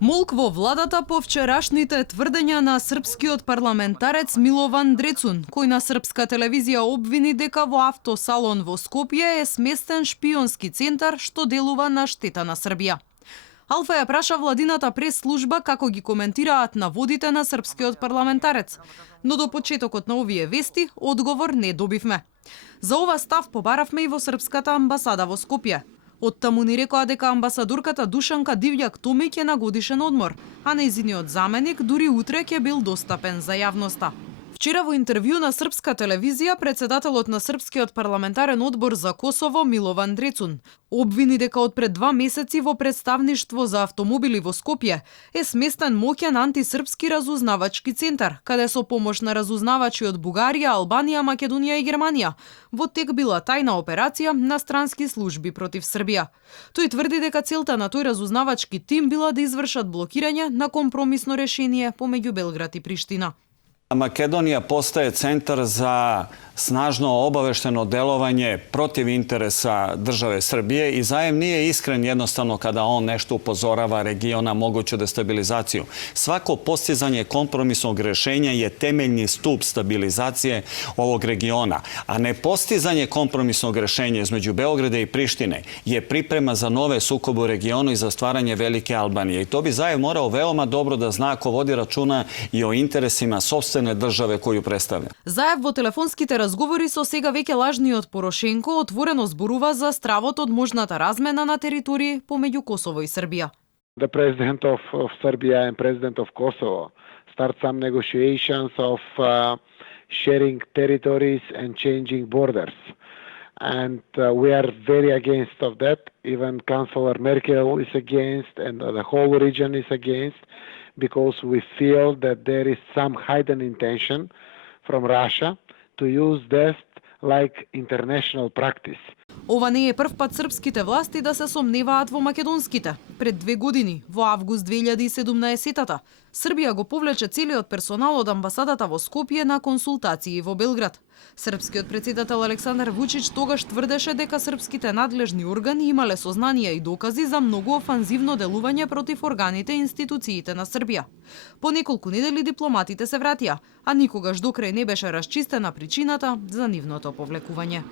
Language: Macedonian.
Молк во владата по вчерашните тврдења на српскиот парламентарец Милован Дрецун, кој на српска телевизија обвини дека во автосалон во Скопје е сместен шпионски центар што делува на штета на Србија. Алфа ја праша владината прес-служба како ги коментираат наводите на српскиот парламентарец, но до почетокот на овие вести одговор не добивме. За ова став побаравме и во српската амбасада во Скопје. Оттаму ни рекоа дека амбасадорката Душанка Дивјак Томиќ е на годишен одмор, а нејзиниот заменик дури утре ќе бил достапен за јавноста. Вчера во интервју на српска телевизија, председателот на Српскиот парламентарен одбор за Косово Милован Дрецун обвини дека од пред 2 месеци во представништво за автомобили во Скопје е сместен моќен антисрпски разузнавачки центар, каде со помош на разузнавачи од Бугарија, Албанија, Македонија и Германија во тек била тајна операција на странски служби против Србија. Тој тврди дека целта на тој разузнавачки тим била да извршат блокирање на компромисно решение помеѓу Белград и Приштина. Makedonija postaje centar za snažno obavešeno delovanje protiv interesa države Srbije i Zajev nije iskren jednostavno kada on nešto upozorava regiona moguću destabilizaciju. Svako postizanje kompromisnog rešenja je temeljni stup stabilizacije ovog regiona, a nepostizanje kompromisnog rešenja između Beograda i Prištine je priprema za nove sukobe u regionu i za stvaranje Velike Albanije. I to bi Zajev morao veoma dobro da zna ako vodi računa i o interesima sopstvene države koju predstavlja. Заев во телефонските разговори со сега веќе лажниот Порошенко отворено зборува за стравот од можната размена на територии помеѓу Косово и Србија. The president of Serbia and president of Kosovo start some negotiations of sharing territories and changing borders. And we are very against of that. Even Chancellor Merkel is against and the whole region is against because we feel that there is some hidden intention from Russia to use that like international practice. Ова не е прв пат српските власти да се сомневаат во македонските. Пред 2 години, во август 2017-та, Србија го повлече целиот персонал од амбасадата во Скопје на консултации во Белград. Српскиот председател Александар Вучич тогаш тврдеше дека српските надлежни органи имале сознанија и докази за многу офанзивно делување против органите и институциите на Србија. По неколку недели дипломатите се вратија, а никогаш докрај не беше расчистена причината за нивното повлекување.